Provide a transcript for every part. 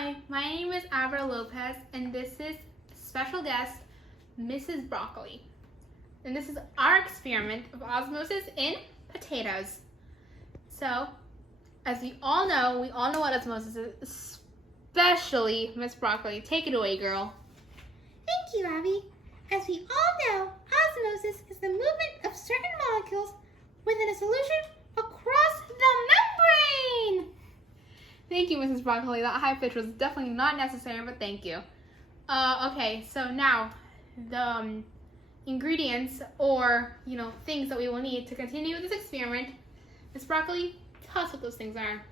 Hi, my name is Avril, and this is special guest, Mrs. Broccoli. And this is our experiment of osmosis in potatoes. So, as we all know what osmosis is, especially Miss Broccoli. Take it away, girl. Thank you, Abby. As we all know, osmosis is the movement of certain molecules within a solution across the membrane. Thank you, Mrs. Broccoli. That high pitch was definitely not necessary, but thank you. Okay, so now the ingredients or, things that we will need to continue with this experiment. Miss Broccoli, tell us what those things are.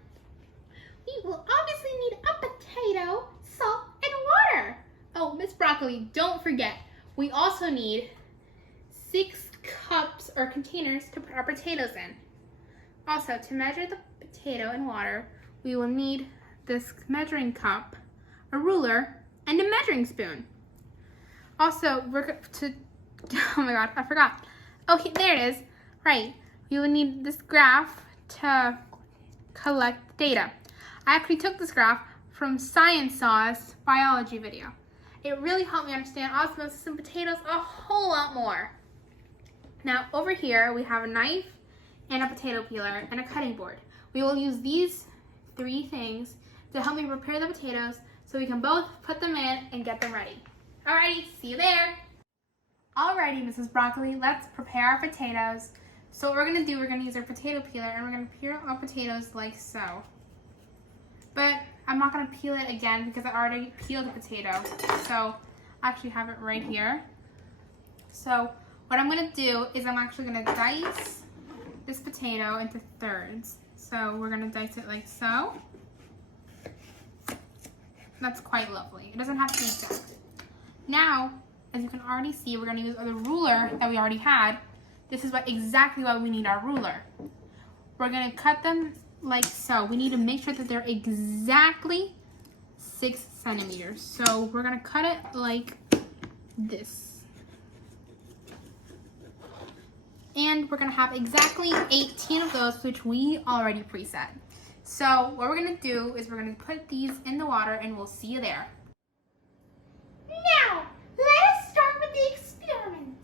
We will obviously need a potato, salt, and water. Oh, Miss Broccoli, don't forget, we also need 6 cups or containers to put our potatoes in. Also, to measure the potato and water, we will need this measuring cup, a ruler, and a measuring spoon. Also, oh my god, I forgot. Okay, there it is. Right, you will need this graph to collect data. I actually took this graph from Science Sauce biology video. It really helped me understand osmosis in potatoes a whole lot more. Now, over here, we have a knife and a potato peeler and a cutting board. We will use these 3 things to help me prepare the potatoes so we can both put them in and get them ready. Alrighty, see you there. Alrighty, Mrs. Broccoli, let's prepare our potatoes. So what we're gonna do, we're gonna use our potato peeler and we're gonna peel our potatoes like so. But I'm not gonna peel it again because I already peeled the potato. So I actually have it right here. So what I'm gonna do is I'm actually gonna dice this potato into thirds. So we're gonna dice it like so. That's quite lovely. It doesn't have to be exact. Now, as you can already see, we're gonna use the ruler that we already had. This is exactly why we need our ruler. We're gonna cut them like so. We need to make sure that they're exactly 6 centimeters. So we're gonna cut it like this. And we're gonna have exactly 18 of those, which we already preset. So what we're gonna do is we're gonna put these in the water and we'll see you there. Now, let us start with the experiment.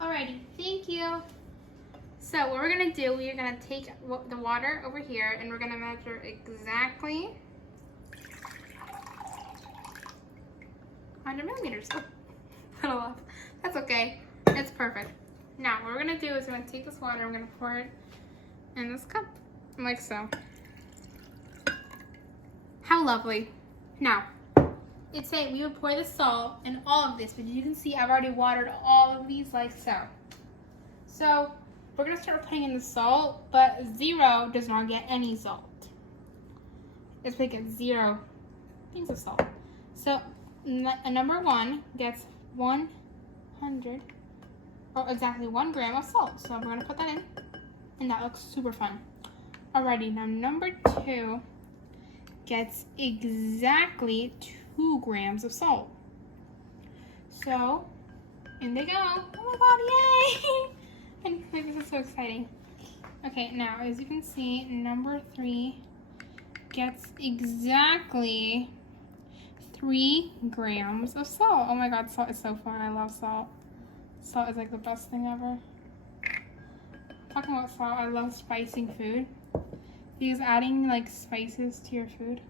Alrighty, thank you. So what we're gonna do, we're gonna take the water over here and we're gonna measure exactly 100 millimeters. Oh, little off. That's okay, it's perfect. Now, what we're gonna do is we're gonna take this water, we're gonna pour it in this cup, like so. How lovely. Now, it's saying we would pour the salt in all of this, but you can see I've already watered all of these like so. So, we're gonna start putting in the salt, but 0 does not get any salt. It's like a 0 things of salt. So, number 1 gets 100. Exactly 1 gram of salt. So we're gonna put that in, and that looks super fun. Alrighty, now number 2 gets exactly 2 grams of salt. So in they go. Oh my god, yay! And this is so exciting. Okay, now as you can see, number 3 gets exactly 3 grams of salt. Oh my god, salt is so fun. I love salt. Salt is like the best thing ever. Talking about salt, I love spicing food. Because adding like spices to your food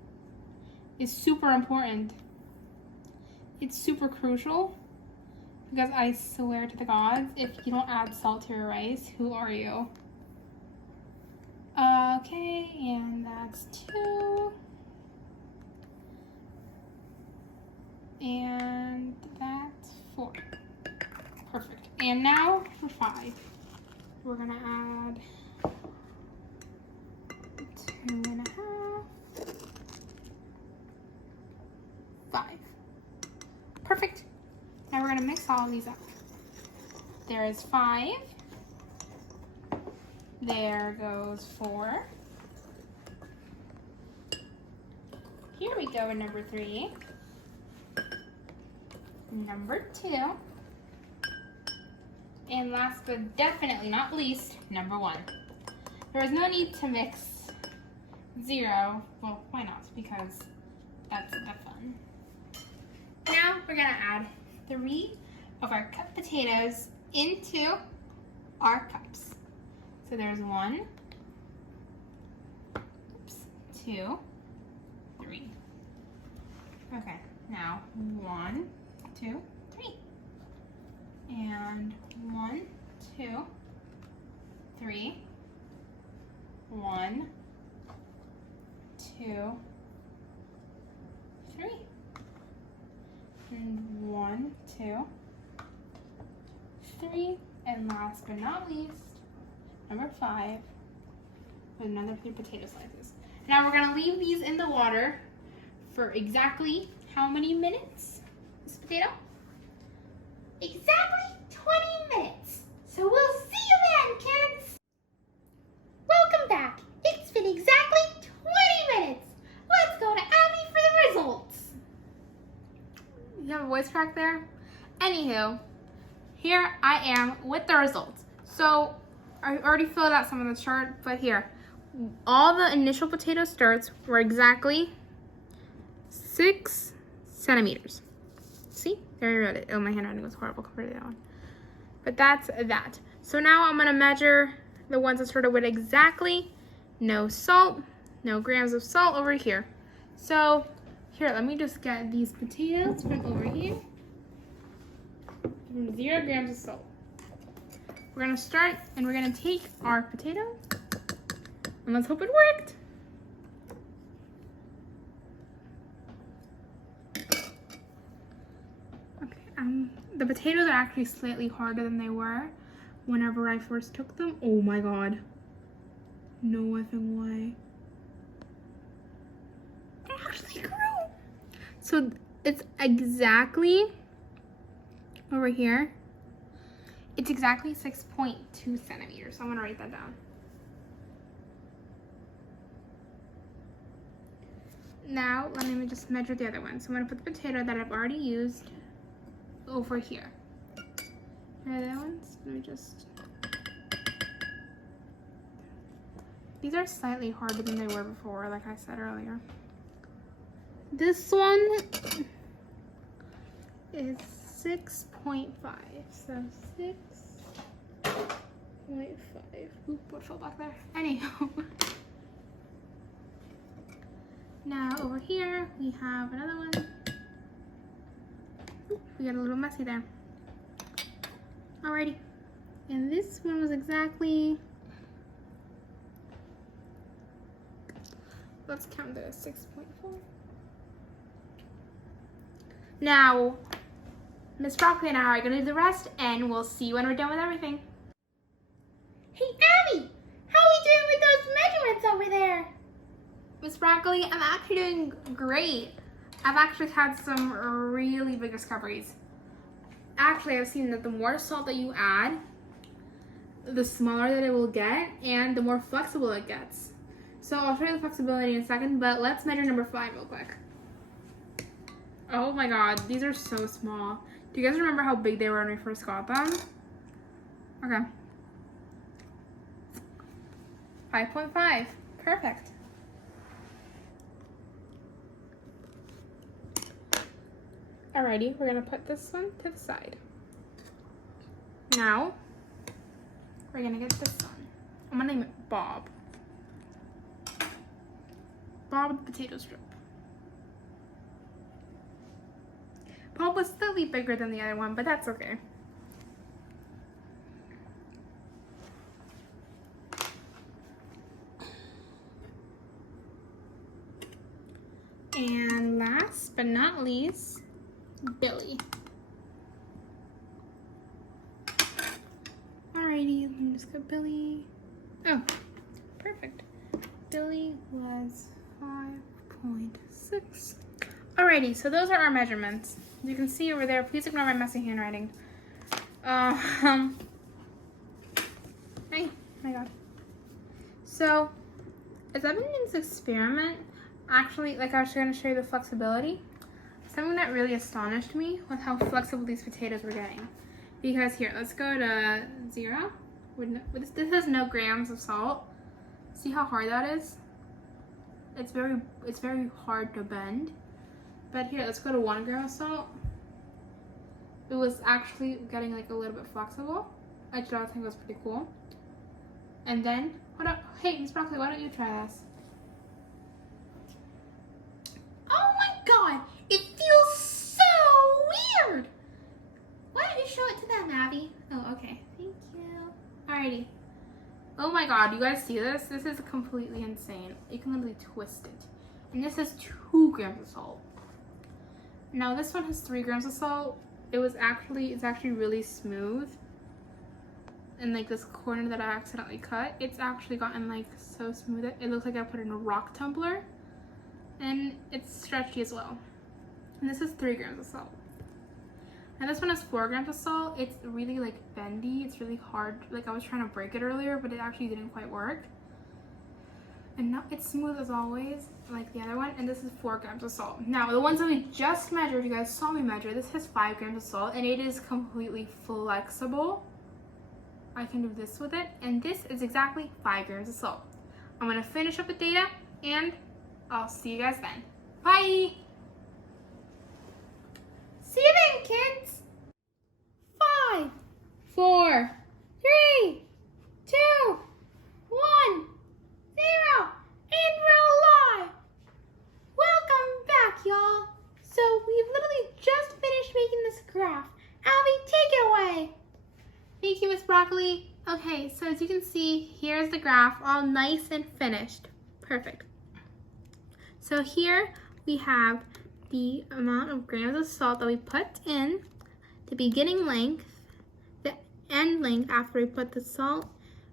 is super important. It's super crucial. Because I swear to the gods, if you don't add salt to your rice, who are you? Okay, and that's 2. And that's 4. Perfect. And now for 5. We're gonna add 2.5. 5. Perfect. Now we're gonna mix all of these up. There is 5. There goes 4. Here we go with number 3. Number 2. And last but definitely not least, number 1. There is no need to mix 0. Well, why not? Because That's the fun. Now we're gonna add 3 of our cut potatoes into our cups. So there's 1, 2, 3. Okay, now 1, 2, 3. And 1, 2, 3. 1, 2, 3. And 1, 2, 3. And last but not least, number 5, with another 3 potato slices. Now we're gonna leave these in the water for exactly how many minutes? This potato? Exactly 20 minutes. So we'll see you then, kids. Welcome back. It's been exactly 20 minutes. Let's go to Abby for the results. You have a voice crack there? Anywho, here I am with the results. So I already filled out some of the chart, but here, all the initial potato starts were exactly 6 centimeters. See? There I wrote it. Oh, my handwriting was horrible compared to that one. But that's that. So now I'm gonna measure the ones that started with exactly no salt, no grams of salt over here. So here, let me just get these potatoes from over here. 0 grams of salt. We're gonna start and we're gonna take our potato and let's hope it worked. Okay, the potatoes are actually slightly harder than they were whenever I first took them. Oh my god. No effing way. It actually grew. So it's exactly over here. It's exactly 6.2 centimeters. So I'm gonna write that down. Now let me just measure the other one. So I'm gonna put the potato that I've already used over here. Here are the other ones. Let me just. These are slightly harder than they were before, like I said earlier. This one is 6.5. So 6.5. Oop, what fell back there? Anyhow. Now over here we have another one. Oop, we got a little messy there. Alrighty. And this one was exactly, let's count that as 6.4. Now, Miss Broccoli and I are gonna do the rest and we'll see you when we're done with everything. Hey, Abby, how are we doing with those measurements over there? Miss Broccoli, I'm actually doing great. I've actually had some really big discoveries. Actually, I've seen that the more salt that you add, the smaller that it will get and the more flexible it gets. So I'll show you the flexibility in a second, but let's measure number 5 real quick. Oh my god, these are so small. Do you guys remember how big they were when we first got them? Okay. 5.5. Perfect. Alrighty, we're gonna put this one to the side. Now, we're gonna get this one. I'm gonna name it Bob. Bob the potato strip. Bob was slightly bigger than the other one, but that's okay. And last but not least, Billy. Alrighty, let me just get Billy. Oh, perfect. Billy was 5.6. Alrighty, so those are our measurements. You can see over there. Please ignore my messy handwriting. Hey, my god. So, as I've been doing this experiment, actually, like I was going to show you the flexibility. Something that really astonished me was how flexible these potatoes were getting. Because here, let's go to 0. This has no grams of salt. See how hard that is? It's very hard to bend. But here, let's go to 1 gram of salt. It was actually getting like a little bit flexible. I thought it was pretty cool. And then, hold up. Hey, Miss Broccoli, why don't you try this? Oh my god, it feels so weird. Why don't you show it to them, Abby? Oh, okay. Thank you. Alrighty. Oh my god, you guys see this? This is completely insane. You can literally twist it. And this is 2 grams of salt. Now this one has 3 grams of salt. It's actually really smooth. And like this corner that I accidentally cut, it's actually gotten like so smooth. It looks like I put it in a rock tumbler. And it's stretchy as well. And this is 3 grams of salt. And this one has 4 grams of salt. It's really like bendy. It's really hard. Like I was trying to break it earlier, but it actually didn't quite work. And now it's smooth as always, like the other one. And this is 4 grams of salt. Now the ones that we just measured, you guys saw me measure, this has 5 grams of salt and it is completely flexible. I can do this with it. And this is exactly 5 grams of salt. I'm gonna finish up the data and I'll see you guys then. Bye! See you then, kids. 5, 4, 3, 2, 1, 0, and we're live. Welcome back, y'all. So we've literally just finished making this graph. Abby, take it away. Thank you, Miss Broccoli. Okay, so as you can see, here's the graph, all nice and finished. Perfect. So here we have the amount of grams of salt that we put in, the beginning length, the end length after we put the salt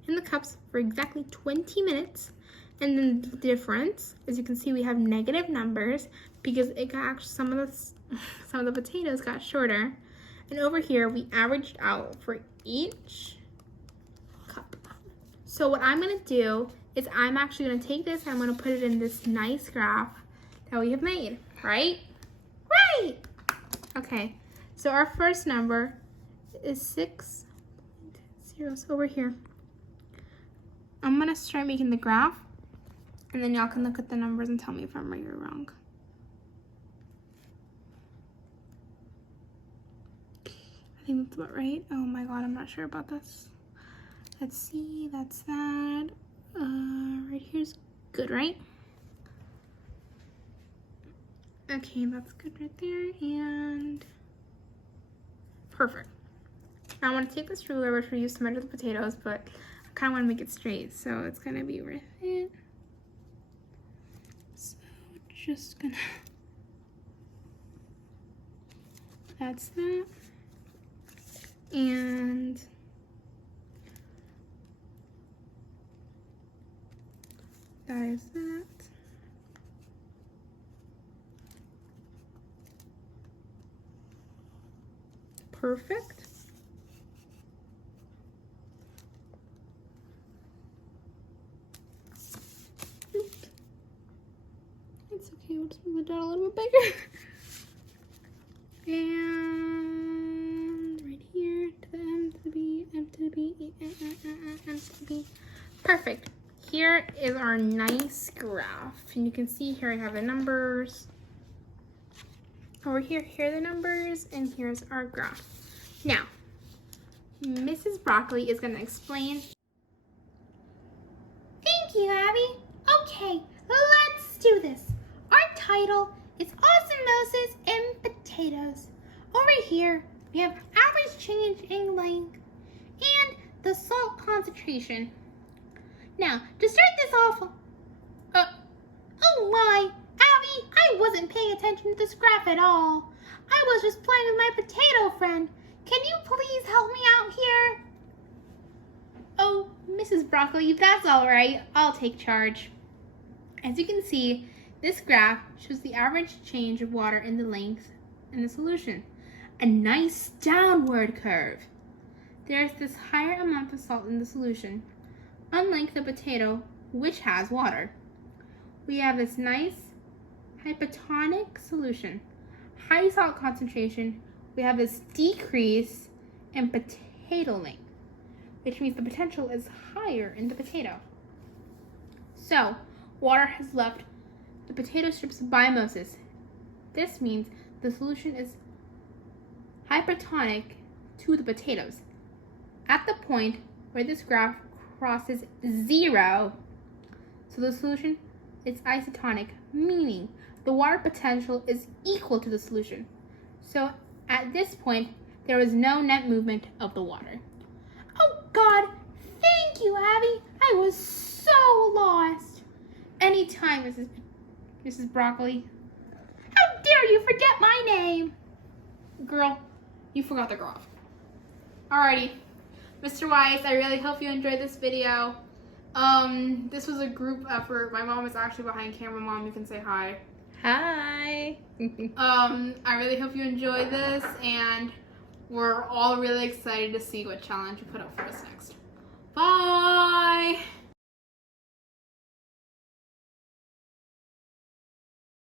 in the cups for exactly 20 minutes, and then the difference, as you can see, we have negative numbers because it got actually some of the potatoes got shorter, and over here we averaged out for each cup. So what I'm gonna do is I'm actually gonna take this and I'm gonna put it in this nice graph that we have made, right? Right. Okay, so our first number is 6 zeros over here. I'm gonna start making the graph and then y'all can look at the numbers and tell me if I'm right or wrong. I think that's about right. Oh my god, I'm not sure about this. Let's see, that's that. Right here's good, right? Okay, that's good right there, and perfect. Now I want to take this ruler, which we used to measure the potatoes, but I kind of want to make it straight, so it's gonna be worth it. So just gonna, that's that, and that is that. Perfect. Oops. It's okay, we'll just move it down a little bit bigger. And right here to the M to the B, M to the B, M to the B. Perfect. Here is our nice graph. And you can see here I have the numbers. Over here, here are the numbers, and here's our graph. Now, Mrs. Broccoli is going to explain. Thank you, Abby. Okay, let's do this. Our title is Osimosis in Potatoes. Over here, we have average change in length and the salt concentration. Now, to start this off, oh my, Abby, I wasn't paying attention to this graph at all. I was just playing with my potato friend. Can you please help me out here? Oh, Mrs. Broccoli, that's all right. I'll take charge. As you can see, this graph shows the average change of water in the length in the solution. A nice downward curve. There's this higher amount of salt in the solution, unlike the potato, which has water. We have this nice hypotonic solution. High salt concentration, we have this decrease in potato length, which means the potential is higher in the potato. So, water has left the potato strips by osmosis. This means the solution is hypertonic to the potatoes. At the point where this graph crosses 0, so the solution is isotonic, meaning the water potential is equal to the solution. So at this point, there is no net movement of the water. Oh God, thank you, Abby. I was so lost. Anytime, Mrs. Broccoli. How dare you forget my name? Girl, you forgot the graph. Alrighty, Mr. Weiss, I really hope you enjoyed this video. This was a group effort. My mom is actually behind camera. Mom, you can say hi. Hi. I really hope you enjoyed this, and we're all really excited to see what challenge you put up for us next. Bye!